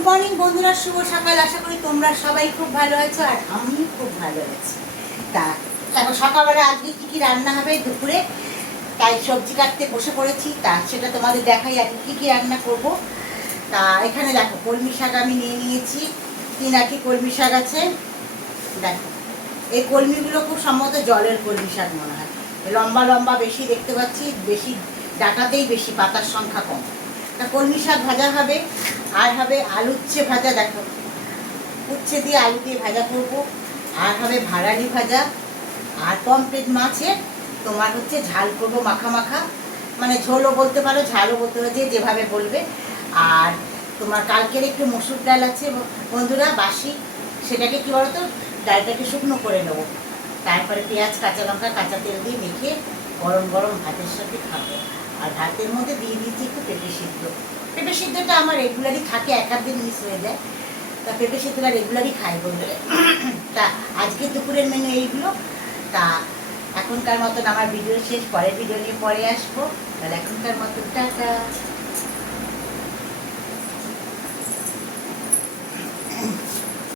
Good morning বন্ধুরা, শুভ সকাল। আশা করি তোমরা সবাই খুব ভালো আছো আর আমি খুব ভালো আছি। তা এখন সকালবেলা আজকে কী কী রান্না হবে দুপুরে, তাই সবজি কাটতে বসে পড়েছি। তা সেটা তোমাদের দেখাই আজকে কী কী রান্না করব। তা এখানে দেখো কলমি শাক আমি নিয়ে নিয়েছি, 3 আটি কলমি শাক আছে। দেখো এই কলমিগুলো খুব সম্ভবত জলের কলমি শাক মনে হয়, লম্বা লম্বা বেশি দেখতে পাচ্ছি, বেশি ডাটাতেই বেশি, পাতার সংখ্যা কম। তা কলমি শাক ভাজা হবে, আর হবে আলু উচ্ছে ভাজা। দেখো উচ্ছে দিয়ে আলু দিয়ে ভাজা করবো, আর হবে ভাড়ালি ভাজা, আর পমফ্রেট মাছের তোমার হচ্ছে ঝাল করবো, মাখা মাখা, মানে ঝোলও বলতে পারো, ঝালও বলতে পারো, যে যেভাবে বলবে। আর তোমার কালকের একটু মসুর ডাল আছে বন্ধুরা, বাসি, সেটাকে কী বলতো, ডালটাকে শুকনো করে নেবো, তারপরে পেঁয়াজ কাঁচা লঙ্কা কাঁচা তেল দিয়ে মেখে গরম গরম ভাতের সাথে খাবো। আর ভাতের মধ্যে দিয়ে দিচ্ছি একটু পেঁপে সিদ্ধ। পেঁপে সিদ্ধটা আমার রেগুলারই থাকে, এক আধ দিন মিস হয়ে যায়। তা পেঁপে সিদ্ধটা রেগুলারই খাই বলতে। তা আজকে দুপুরের মেনু এইগুলো। তা এখনকার মতন আমার ভিডিও শেষ, পরের ভিডিও নিয়ে পরে আসবো। তাহলে এখনকার মতন টাটা।